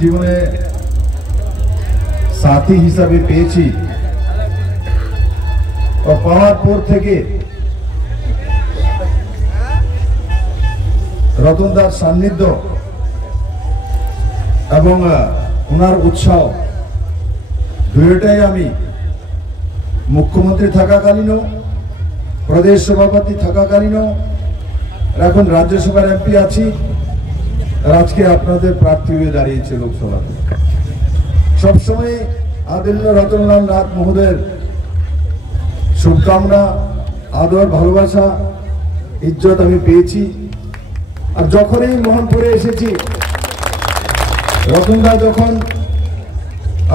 জীবনে সাথী হিসাবে পেয়েছি ও পাওয়ার পর থেকে রতনদার সান্নিধ্য এবং ওনার উৎসাহ দুইটাই আমি মুখ্যমন্ত্রী থাকাকালীনও প্রদেশ সভাপতি থাকাকালীনও এখন রাজ্যসভার এমপি আছি আজকে আপনাদের প্রার্থী হয়ে দাঁড়িয়েছে লোকসভাতে সবসময় আদরণীয় রতনলাল নাথ মহোদয়ের শুভকামনা আদর ভালোবাসা ইজ্জত আমি পেয়েছি আর যখনই মোহনপুরে এসেছি রতনদা যখন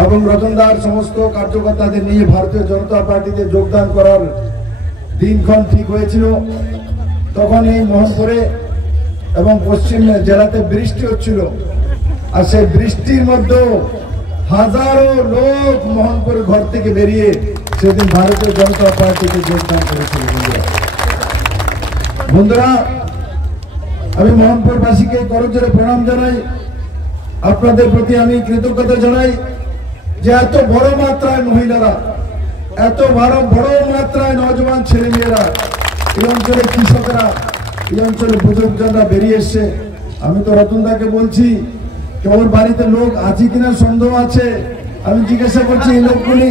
এবং রতনদার সমস্ত কার্যকর্তাদের নিয়ে ভারতীয় জনতা পার্টিতে যোগদান করার দিনক্ষণ ঠিক হয়েছিল তখন এই মোহনপুরে এবং পশ্চিম জেলাতে বৃষ্টি হচ্ছিল আর সেই বৃষ্টির মধ্যেও হাজারো লোক মোহনপুরের ঘর থেকে বেরিয়ে সেদিন ভারতীয় জনতা পার্টিতে যোগদান করেছিল বন্ধুরা আমি মোহনপুরবাসীকে করজোড়ে প্রণাম জানাই আপনাদের প্রতি আমি কৃতজ্ঞতা জানাই যে এত বড় মাত্রায় মহিলারা এত বড় মাত্রায় নওজোয়ান ছেলে মেয়েরা এই অঞ্চলে কৃষকরা এই অঞ্চলে বুজুর্গজনরা বেরিয়ে এসছে আমি তো রতনদাকে বলছি ওর বাড়িতে লোক আছে কিনা সন্দেহ আছে আমি জিজ্ঞাসা করছি এই লোকগুলি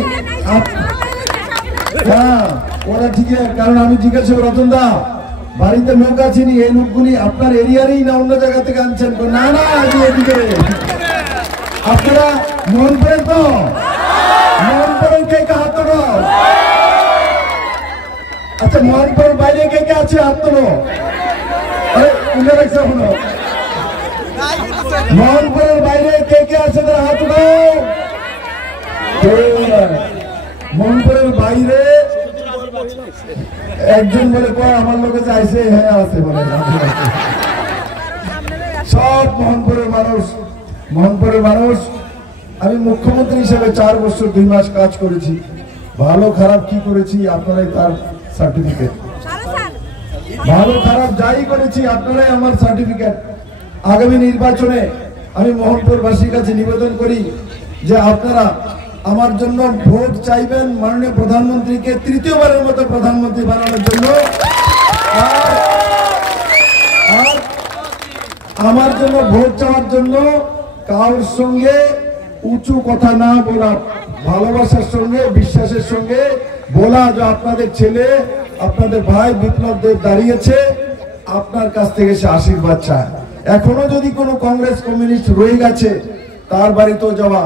হ্যাঁ ওরা ঠিক কারণ আমি জিজ্ঞাসা রতনদা বাড়িতে লোক আছেনি এই লোকগুলি আপনার এরিয়ারই না অন্য জায়গা থেকে আনছেন না না এদিকে আপনারা মন করেন তো মন করেন কে কে হাত তোলো আচ্ছা মোহনপুরের বাইরে কে কে আছে হাত তোলো মোহনপুরের বাইরে কে কে আছে তারা হাত তোলো মোহনপুরের বাইরে একজন বলে কয় আমার লোকে চাইছে হ্যাঁ আছে বলে সব মোহনপুরের মানুষ আমি মুখ্যমন্ত্রী হিসেবে 4 বছর 2 মাস কাজ করেছি ভালো খারাপ কি করেছি আপনারাই তার সার্টিফিকেট ভালো খারাপ যাই করেছি আপনারাই আমার সার্টিফিকেট আগামী নির্বাচনে আমি মোহনপুরবাসীর কাছে নিবেদন করি যে আপনারা আমার জন্য ভোট চাইবেন মাননীয় প্রধানমন্ত্রীকে তৃতীয়বারের মতো প্রধানমন্ত্রী বানানোর জন্য আর আমার জন্য ভোট চাওয়ার জন্য কারোর সঙ্গে উঁচু কথা না বলা ভালোবাসার সঙ্গে বিশ্বাসের সঙ্গে বলা যে আপনাদের ছেলে আপনাদের ভাই বিপ্লব দেব দাঁড়িয়েছে আপনার কাছ থেকে সে আশীর্বাদ চায় এখনো যদি কোনো কংগ্রেস কমিউনিস্ট রয়ে গেছে তার বাড়িতেও যাওয়া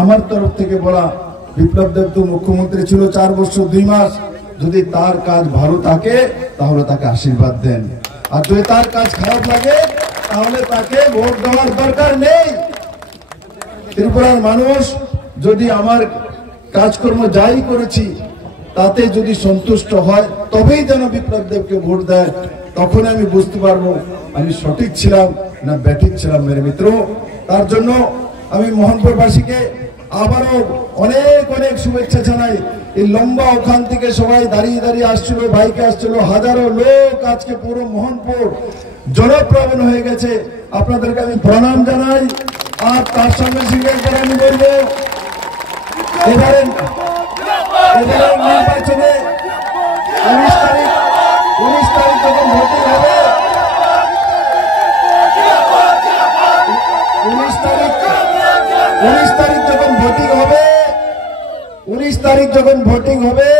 আমার তরফ থেকে বলা বিপ্লব দেব তো মুখ্যমন্ত্রী ছিল 4 বছর 2 মাস যদি তার কাজ ভালো থাকে তাহলে তাকে আশীর্বাদ দেন আর যদি তার কাজ খারাপ লাগে তাহলে তাকে ভোট দেওয়ার দরকার নেই ত্রিপুরার মানুষ যদি আমার কাজকর্ম যাই করেছি তাতে যদি সন্তুষ্ট হয় তবেই যেন বিপ্লব দেবকে ভোট দেয় তখন আমি বুঝতে পারবো আমি সঠিক ছিলাম না ব্যাঠিক ছিলাম মেরে মিত্র তার জন্য আমি মোহনপুরবাসীকে আবারও অনেক অনেক শুভেচ্ছা জানাই এই লম্বা ওখান থেকে সবাই দাঁড়িয়ে দাঁড়িয়ে আসছিল বাইকে আসছিল হাজারো লোক আজকে পুরো মোহনপুর জনপ্রবণ হয়ে গেছে আপনাদেরকে আমি প্রণাম জানাই আর তার সঙ্গে সঙ্গে আমি বলবো এবারে নির্বাচনে 19 তারিখ যখন ভোটিং হবে 19 তারিখ যখন ভোটিং হবে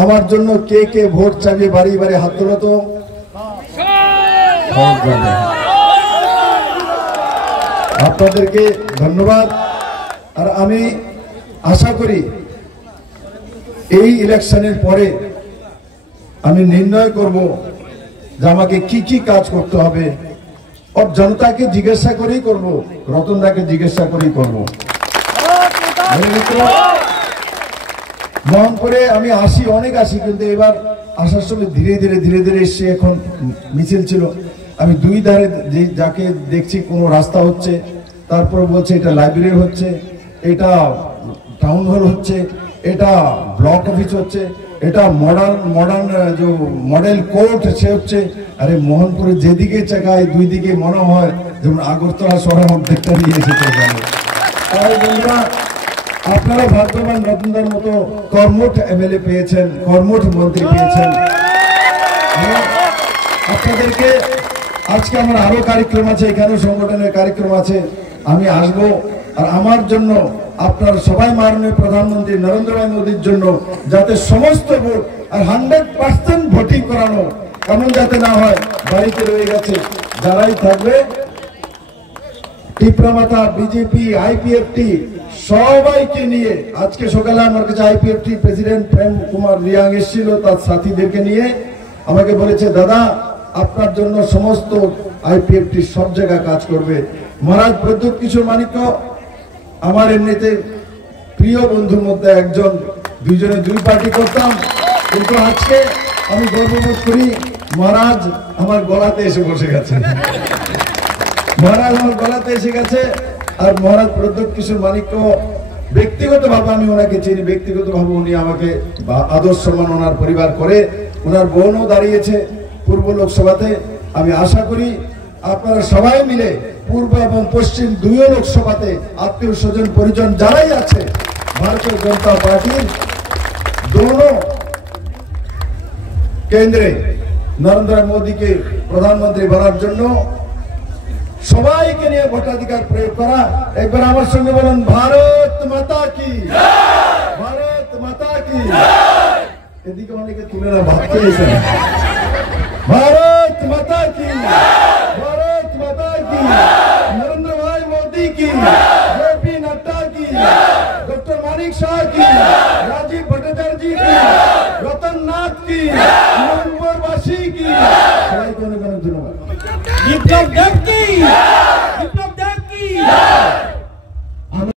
আমার জন্য কে কে ভোট চাইবে বাড়ি বাড়ি হাত তোলো তো আপনাদেরকে ধন্যবাদ আর আমি আশা করি এই ইলেকশনের পরে আমি নির্ণয় করব যে আমাকে কি কি কাজ করতে হবে और जनता के जिज्ञासा करेই করব রতনদাকে জিজ্ঞাসা করেই করব মোহনপুরে আমি আসি অনেক আসি কিন্তু এবার আসার সময় ধীরে ধীরে এসে এখন মিছিল ছিল আমি দুই ধারে যাকে দেখছি কোনো রাস্তা হচ্ছে তারপর বলছে এটা লাইব্রেরি হচ্ছে এটা টাউন হল হচ্ছে এটা ব্লক অফিস হচ্ছে এটা মডার্ন যে মডেল কোর্ট সে হচ্ছে আরে মোহনপুরে যেদিকে চাকায় দুই দিকে মনে হয় যেমন আগরতলা শহরের অর্ধেকটা নিয়ে এসেছে। তাই বন্ধুরা, আপনারা ভাগ্যবান, রতনদার মতো কর্মঠ এমএলএ পেয়েছেন, কর্মঠ মন্ত্রী পেয়েছেন। আপনাদেরকে আজকে আমার আরো কার্যক্রম আছে, এখানে সংগঠনের কার্যক্রম আছে, আমি আসব। আর আমার জন্য আপনারা সবাই মাননীয় প্রধানমন্ত্রী নরেন্দ্র ভাই মোদীর জন্য যাতে সমস্ত ভোট আর 100% ভোটিং করানো, এমন যাতে না হয় বাড়িতে রয়ে গেছে যারাই থাকবে, টিপ্রামাথা, বিজেপি, আইপিএফটি সবাইকে নিয়ে আজকে সকালে আমার কাছে আইপিএফটি প্রেসিডেন্ট প্রেম কুমার রিয়াং এসেছিল, তার সাথীদেরকে নিয়ে আমাকে বলেছে, দাদা আপনার জন্য সমস্ত আইপিএফটি সব জায়গায় কাজ করবে। মহারাজ প্রদ্যুৎ কিশোর মানিক্য আমার এমনিতে প্রিয় বন্ধুর মধ্যে একজন, দুইজনে দুই পার্টি করতাম, কিন্তু আজকে আমি গর্ববোধ করি মহারাজ আমার গলাতে এসে বসে গেছে, মহারাজ আমার গলাতে এসে গেছে। আর মহারাজ প্রদ্যুৎ কিশোর মানিক্য ব্যক্তিগতভাবে আমি ওনাকে চিনি, ব্যক্তিগতভাবে উনি আমাকে আদর সম্মান ওনার পরিবার করে, ওনার বোনও দাঁড়িয়েছে পূর্ব লোকসভাতে। আমি আশা করি আপনারা সবাই মিলে পূর্ব এবং পশ্চিম দুইও লোকসভাতে আত্মীয় স্বজন পরিজন যারাই আছে ভারতীয় জনতা পার্টির দোনো কেন্দ্রে নরেন্দ্র মোদীকে প্রধানমন্ত্রী বানার জন্য সবাইকে নিয়ে ভোটাধিকার প্রয়োগ করা। একবার আমার সঙ্গে বলুন, ভারত মাতা কি, ভারত মাতা কি। এদিকে অনেকে তুলে না ভাবতে এসে, ভারত মাতা কি, ভারত মাতা কি, নরেন্দ্র ভাই মোদী কি, জেপি নড্ডা কি, ডক্টর মানিক শাহ কি, রাজীব ভট্টাচার্য কি, রতন নাথ কি, মনপুরবাসী কি, সবাইকে অনেক অনেক ধন্যবাদ।